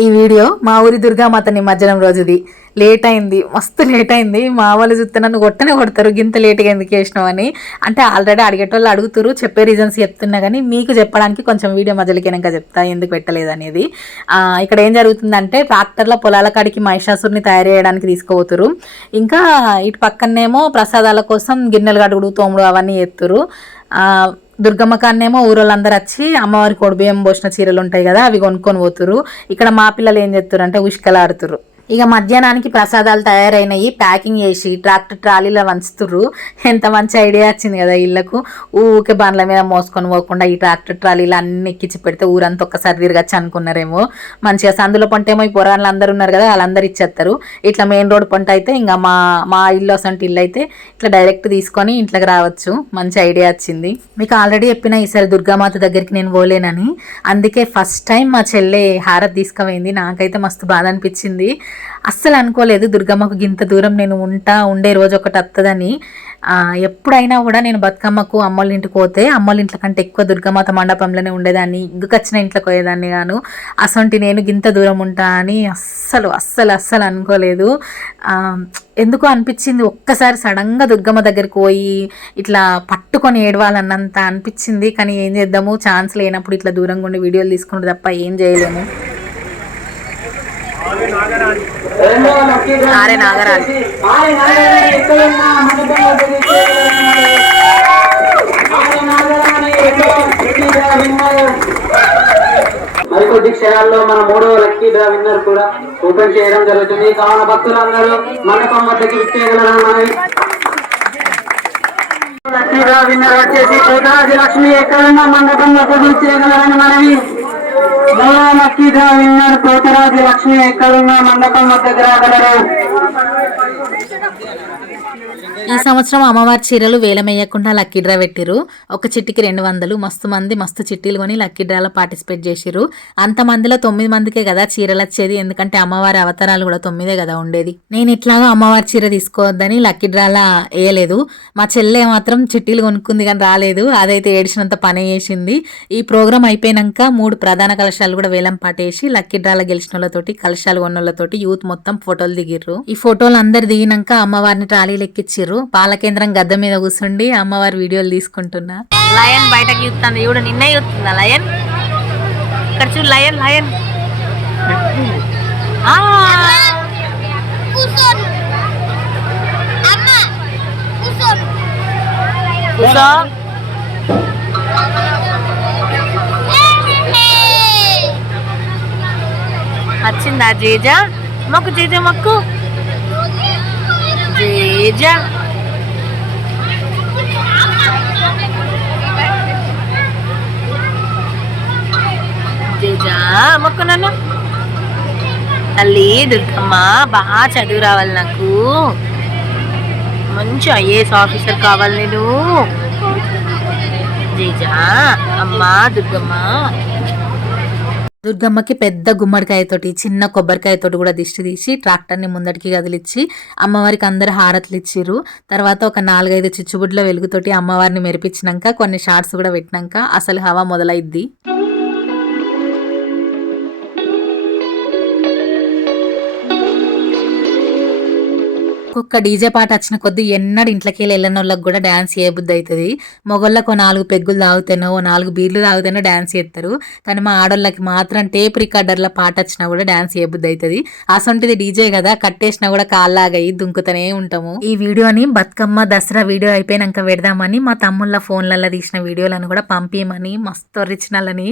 ఈ వీడియో మా ఊరి దుర్గామాత నిమజ్జనం రోజుది. లేట్ అయింది, మస్తు లేట్ అయింది. మా వాళ్ళు చూస్తే నన్ను కొట్టనే కొడతారు, గింత లేట్గా ఎందుకు వేసినావు అని. అంటే ఆల్రెడీ అడిగేటోళ్ళు అడుగుతారు, చెప్పే రీజన్స్ చెప్తున్నా కానీ మీకు చెప్పడానికి కొంచెం వీడియో మధ్యలోకినాక చెప్తా ఎందుకు పెట్టలేదు అనేది. ఇక్కడ ఏం జరుగుతుందంటే ట్రాక్టర్లో పొలాల కాడికి మహిషాసురుని తయారు చేయడానికి తీసుకుపోతురు. ఇంకా ఇటు పక్కనేమో ప్రసాదాల కోసం గిన్నెలు కడుగుడు తోముడు అవన్నీ చేస్తురు. దుర్గమ్మ కాన్నేమో ఊరోళ్ళందరూ వచ్చి అమ్మవారి కొడుబియ్యం పోసిన చీరలు ఉంటాయి కదా, అవి కొనుక్కొని పోతురు. ఇక్కడ మా పిల్లలు ఏం చేస్తారు అంటే ఉష్కలాడుతురు. ఇక మధ్యాహ్నానికి ప్రసాదాలు తయారైనవి ప్యాకింగ్ చేసి ట్రాక్టర్ ట్రాలీలో వంచుతుర్రు. ఎంత మంచి ఐడియా వచ్చింది కదా ఇళ్లకు. ఊకే బండ్ల మీద మోసుకొని పోకుండా ఈ ట్రాక్టర్ ట్రాలీలు అన్ని ఎక్కించి పెడితే ఊరంతా ఒక్కసారి తిరగచ్చు అనుకున్నారేమో. మంచిగా సందులో పంట ఏమో ఈ పొరాళ్ళు అందరు ఉన్నారు కదా, వాళ్ళందరూ ఇచ్చేస్తారు. ఇట్లా మెయిన్ రోడ్ పంట అయితే ఇంకా మా ఇల్లు అసంటి ఇల్లు అయితే ఇట్లా డైరెక్ట్ తీసుకొని ఇంట్లోకి రావచ్చు. మంచి ఐడియా వచ్చింది. మీకు ఆల్రెడీ చెప్పిన ఈసారి దుర్గామాత దగ్గరికి నేను పోలేనని, అందుకే ఫస్ట్ టైం మా చెల్లె హారతి తీసుకుపోయింది. నాకైతే మస్తు బాధ అనిపించింది. అస్సలు అనుకోలేదు దుర్గమ్మకు ఇంత దూరం నేను ఉండే రోజు ఒకటి వస్తుందని. ఎప్పుడైనా కూడా నేను బతుకమ్మకు అమ్మోళ్ళ ఇంటికి పోతే అమ్మోళ్ళ ఇంట్లో కంటే ఎక్కువ దుర్గమాత మండపంలోనే ఉండేదాన్ని, ఇంకొచ్చిన ఇంట్లోకి పోయేదాన్ని గాను. అసొంటి నేను గింత దూరం ఉంటా అని అస్సలు అస్సలు అస్సలు అనుకోలేదు. ఎందుకో అనిపించింది, ఒక్కసారి సడన్గా దుర్గమ్మ దగ్గరికి పోయి ఇట్లా పట్టుకొని ఏడవాలన్నంత అనిపించింది. కానీ ఏం చేద్దాము, ఛాన్స్ లేనప్పుడు ఇట్లా దూరంగా ఉండి వీడియోలు తీసుకుంటే తప్ప ఏం చేయలేము. నాగరాజు మరికొద్ది క్షణాల్లో మన 3వ లక్కీ డ్రా విన్నర్ కూడా ఓపెన్ చేయడం జరుగుతుంది. కావున భక్తులందరూ మండపం వద్దకి విచ్చేయగలరని మనవి. లక్కీ డ్రా విన్నర్ వచ్చేసి కోటరాజు లక్ష్మి ఎక్కడున్నా మండపం వద్దకు విచ్చేయగలరని మనవి. Lucky draw winner Kotaraju Lakshmi ఎక్కడున్నా మండపం వద్దకు రాగలరు. ఈ సంవత్సరం అమ్మవారి చీరలు వేలమేయకుండా లక్కీ డ్రా పెట్టిరు. ఒక చిట్టికి 200. మస్తు మంది మస్తు చిట్టీలు కొని లక్కీ డ్రాలో పార్టిసిపేట్ చేసిరు. అంతమందిలో 9 మందికే కదా చీరలు వచ్చేది, ఎందుకంటే అమ్మవారి అవతారాలు కూడా 9 కదా ఉండేది. నేను ఇట్లాగా అమ్మవారి చీర తీసుకోవద్దని లక్కీ డ్రాలా వేయలేదు. మా చెల్లె మాత్రం చిట్టీలు కొనుక్కుంది కానీ రాలేదు. అదైతే ఏడిచినంత పని చేసింది. ఈ ప్రోగ్రామ్ అయిపోయినాక 3 ప్రధాన కలశాలు కూడా వేలం పాటేసి లక్కీ డ్రాలో గెలిచిన వాళ్ళతోటి కలశాలు కొన్నోళ్ళతోటి యూత్ మొత్తం ఫోటోలు దిగిర్రు. ఈ ఫోటోలు అందరు దిగినాక అమ్మవారిని ట్రాలీలు ఎక్కిచ్చిర్రు. పాలకేంద్రం గద్ద మీద కూర్చుండి అమ్మవారి వీడియోలు తీసుకుంటున్నా. లయన్ బయటకి చూస్తుంది, ఇవిడ నిన్నే చూస్తుందా లయన్? ఇక్కడ చూడు లయన్ లయన్ వచ్చిందా జేజా? మొక్కు జేజా మొక్కు జేజా. జేజా మొక్కు నన్ను. తల్లి దుర్గమ్మ బాగా చదువు రావాలి, నాకు మంచి ఐఏఎస్ ఆఫీసర్ కావాలి నేను. జేజా అమ్మా దుర్గమ్మ. దుర్గమ్మకి పెద్ద గుమ్మడికాయతోటి చిన్న కొబ్బరికాయతోటి కూడా దిష్టి తీసి ట్రాక్టర్ని ముందటికి కదిలిచ్చి అమ్మవారికి అందరు హారతులు ఇచ్చిర్రు. తర్వాత ఒక 4-5 చిచ్చుబుడ్ల వెలుగుతోటి అమ్మవారిని మెరిపించినాక కొన్ని షార్ట్స్ కూడా పెట్టినాక అసలు హవా మొదలైద్ది. ఒక్కొక్క డీజే పాట వచ్చిన కొద్దీ ఎన్నడు ఇంట్లోకి వెళ్ళిన వాళ్ళకి కూడా డ్యాన్స్ చేయబుద్ధి అవుతుంది. మొగోళ్ళకు 4 పెగ్గులు తాగుతానో 4 బీర్లు తాగుతానో డ్యాన్స్ చేస్తారు. కానీ మా ఆడోళ్ళకి మాత్రం టేప్ రికార్డర్ల పాట వచ్చినా కూడా డ్యాన్స్ చేయబుద్ధి అవుతుంది. అసొంటిది డీజే కదా, కట్టేసినా కూడా కాళ్ళలాగయి దుంకుతూనే ఉంటాము. ఈ వీడియోని బతుకమ్మ దసరా వీడియో అయిపోయినాక పెడదామని మా తమ్ముళ్ళ ఫోన్లలో తీసిన వీడియోలను కూడా పంపించమని మస్తు ఒరిజినల్ని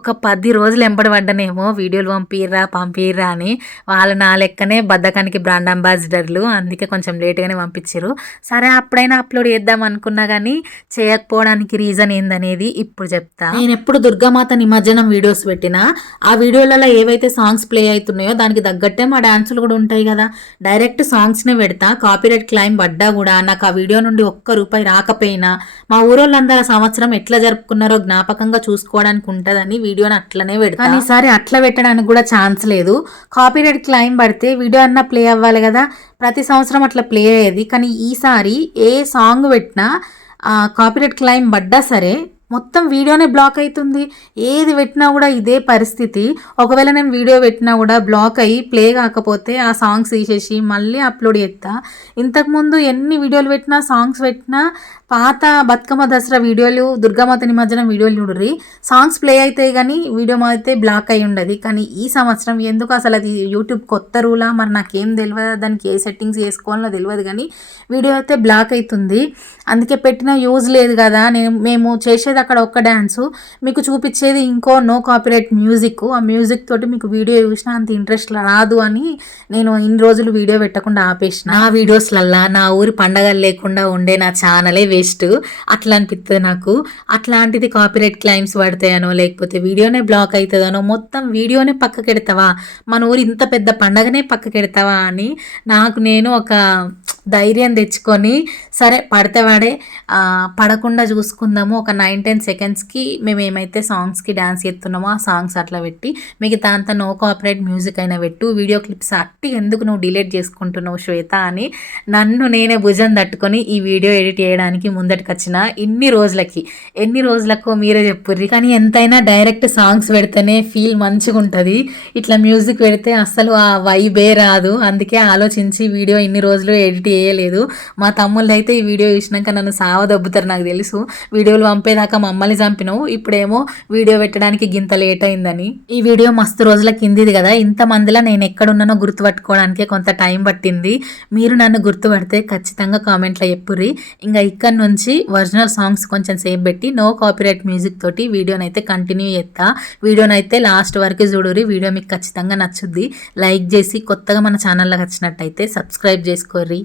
ఒక 10 రోజులు ఎంబడి పడ్డనేమో వీడియోలు పంపిర్రా అని. వాళ్ళు నా లెక్కనే బద్దకానికి బ్రాండ్ అంబాసిడర్లు, అందుకే కొంచెం లేట్గానే పంపించారు. సరే అప్పుడైనా అప్లోడ్ చేద్దాం అనుకున్నా కానీ చేయకపోవడానికి రీజన్ ఏందనేది ఇప్పుడు చెప్తా. నేను ఎప్పుడు దుర్గామాత నిమజ్జనం వీడియోస్ పెట్టినా ఆ వీడియోలలో ఏవైతే సాంగ్స్ ప్లే అవుతున్నాయో దానికి తగ్గట్టే మా డాన్సులు కూడా ఉంటాయి కదా. డైరెక్ట్ సాంగ్స్నే పెడతా. కాపీరైట్ క్లైమ్ పడ్డా కూడా నాకు ఆ వీడియో నుండి ₹1 రాకపోయినా మా ఊరోళ్ళందరూ సంవత్సరం ఎట్లా జరుపుకున్నారో జ్ఞాపకంగా చూసుకోవడానికి ఉంటుందని వీడియోని అట్లనే పెడతా. కానీ ఈసారి అట్లా పెట్టడానికి కూడా ఛాన్స్ లేదు. కాపీరైట్ క్లైమ్ పడితే వీడియో అన్నా ప్లే అవ్వాలి కదా. ప్రతి సంవత్సరం అట్లా ప్లే అయ్యేది. కానీ ఈసారి ఏ సాంగ్ పెట్టినా కాపీరైట్ క్లైమ్ పడ్డా సరే మొత్తం వీడియోనే బ్లాక్ అవుతుంది. ఏది పెట్టినా కూడా ఇదే పరిస్థితి. ఒకవేళ నేను వీడియో పెట్టినా కూడా బ్లాక్ అయ్యి ప్లే కాకపోతే ఆ సాంగ్స్ తీసేసి మళ్ళీ అప్లోడ్ చేస్తా. ఇంతకుముందు ఎన్ని వీడియోలు పెట్టినా సాంగ్స్ పెట్టినా పాత బతుకమ్మ దసరా వీడియోలు, దుర్గామాత నిమజ్జనం వీడియోలు చూడుర్రి, సాంగ్స్ ప్లే అవుతాయి కానీ వీడియో అయితే బ్లాక్ అయి ఉండదు. కానీ ఈ సంవత్సరం ఎందుకు అసలు అది యూట్యూబ్ కొత్త రూలా మరి నాకేం తెలియదు, దానికి ఏ సెట్టింగ్స్ వేసుకోవాలో తెలియదు కానీ వీడియో అయితే బ్లాక్ అవుతుంది. అందుకే పెట్టిన యూజ్ లేదు కదా. మేము చేసేది అక్కడ ఒక్క డ్యాన్సు, మీకు చూపించేది ఇంకో నో కాపీరైట్ మ్యూజిక్. ఆ మ్యూజిక్ తోటి మీకు వీడియో చూసినా అంత ఇంట్రెస్ట్ రాదు అని నేను ఇన్ని రోజులు వీడియో పెట్టకుండా ఆపేసిన. నా వీడియోస్లల్లా నా ఊరి పండగలు లేకుండా ఉండే నా ఛానలే వేస్ట్ అట్లా అనిపిస్తుంది నాకు. అట్లాంటిది కాపీరైట్ క్లైమ్స్ పడతాయనో లేకపోతే వీడియోనే బ్లాక్ అవుతుందనో, మొత్తం వీడియోనే పక్కకెడతావా, మన ఊరు ఇంత పెద్ద పండగనే పక్కకెడతావా అని నాకు నేను ఒక ధైర్యం తెచ్చుకొని సరే పడితే వాడే, పడకుండా చూసుకుందాము. ఒక 9-10 సెకండ్స్కి మేము ఏమైతే సాంగ్స్కి డ్యాన్స్ చేస్తున్నామో ఆ సాంగ్స్ అట్లా పెట్టి మిగతా అంతా నో కాపీరైట్ మ్యూజిక్ అయినా పెట్టు, వీడియో క్లిప్స్ అట్టి ఎందుకు నువ్వు డిలీట్ చేసుకుంటున్నావు శ్వేత అని నన్ను నేనే భుజం తట్టుకొని ఈ వీడియో ఎడిట్ చేయడానికి ముందటికి వచ్చిన. ఎన్ని రోజులకు మీరే చెప్పుర్రి. కానీ ఎంతైనా డైరెక్ట్ సాంగ్స్ పెడితేనే ఫీల్ మంచిగా ఉంటుంది. ఇట్లా మ్యూజిక్ పెడితే అస్సలు ఆ వైబే రాదు. అందుకే ఆలోచించి వీడియో ఇన్ని రోజులు ఎడిట్ చేయలేదు. మా తమ్ముళ్ళు అయితే ఈ వీడియో చూసినాక నన్ను సావదొబ్బుతారు, నాకు తెలుసు. వీడియోలు పంపేదాకా మమ్మల్ని చంపినావు, ఇప్పుడేమో వీడియో పెట్టడానికి గింత లేట్ అయిందని. ఈ వీడియో మస్తు రోజుల కిందిది కదా, ఇంతమందిలో నేను ఎక్కడున్నానో గుర్తుపట్టుకోవడానికే కొంత టైం పట్టింది. మీరు నన్ను గుర్తుపడితే ఖచ్చితంగా కామెంట్లో చెప్పుర్రి. ఇంకా ఇక్కడ నుంచి ఒరిజినల్ సాంగ్స్ కొంచెం సేపు పెట్టి నో కాపీరైట్ మ్యూజిక్ తోటి వీడియోనైతే కంటిన్యూ చేస్తా. వీడియోనైతే లాస్ట్ వరకు చూడుర్రి. వీడియో మీకు ఖచ్చితంగా నచ్చుద్ది. లైక్ చేసి కొత్తగా మన ఛానల్లోకి వచ్చినట్టయితే సబ్స్క్రైబ్ చేసుకోర్రి.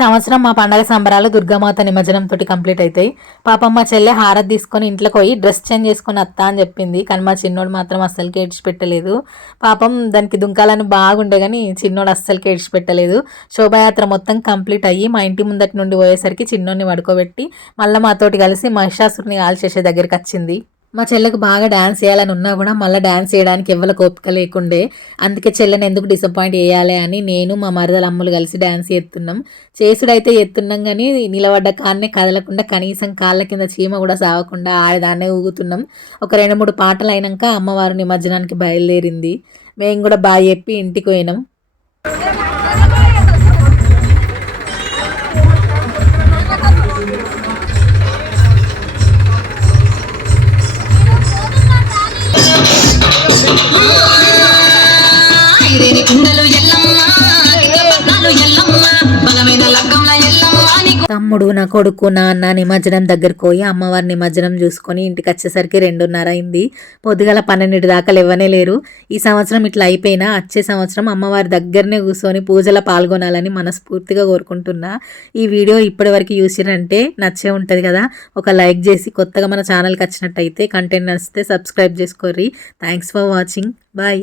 సంవత్సరం మా పండగ సంబరాలు దుర్గామాత నిమజ్జనం తోటి కంప్లీట్ అవుతాయి. పాపం మా చెల్లె హారతి తీసుకొని ఇంట్లోకి పోయి డ్రెస్ చేంజ్ చేసుకొని అత్త అని చెప్పింది. కానీ మా చిన్నోడు మాత్రం అస్సలకి ఏడ్చిపెట్టలేదు. పాపం దానికి దుంకాలని బాగుండే కానీ చిన్నోడు అస్సలకి ఏడ్చిపెట్టలేదు. శోభాయాత్ర మొత్తం కంప్లీట్ అయ్యి మా ఇంటి ముందటి నుండి పోయేసరికి చిన్నోడిని పడుకోబెట్టి మళ్ళీ మాతోటి కలిసి మహిషాసురుని కాల్చేసే దగ్గరికి వచ్చింది. మా చెల్లెకు బాగా డ్యాన్స్ చేయాలని ఉన్నా కూడా మళ్ళీ డ్యాన్స్ చేయడానికి ఎవ్వరికి ఓపిక లేకుండే. అందుకే చెల్లెని ఎందుకు డిసప్పాయింట్ చేయాలి అని నేను మా మరదల అమ్ములు కలిసి డ్యాన్స్ చేస్తున్నాం. చేసుడైతే చేస్తున్నాం కానీ నిలబడ్డ కాన్నే కదలకుండా కనీసం కాళ్ళ కింద చీమ కూడా సావకుండా ఆడదాన్నే ఊగుతున్నాం. ఒక 2-3 పాటలు అయినాక అమ్మవారు నిమజ్జనానికి బయలుదేరింది. మేము కూడా బాగా చెప్పి ఇంటికి పోయినాం. తమ్ముడు, నా కొడుకు, నాన్న నిమజ్జనం దగ్గరకు పోయి అమ్మవారి నిమజ్జనం చూసుకొని ఇంటికి వచ్చేసరికి 2:30 అయింది. పొద్దుగల 12 దాకా లేవనే లేరు. ఈ సంవత్సరం ఇట్లా అయిపోయినా వచ్చే సంవత్సరం అమ్మవారి దగ్గరనే కూర్చొని పూజలో పాల్గొనాలని మనస్ఫూర్తిగా కోరుకుంటున్నా. ఈ వీడియో ఇప్పటివరకు చూసిరంటే నచ్చే ఉంటుంది కదా, ఒక లైక్ చేసి కొత్తగా మన ఛానల్కి వచ్చినట్టయితే కంటెంట్ నచ్చితే సబ్స్క్రైబ్ చేసుకోర్రి. Thanks for watching. బాయ్.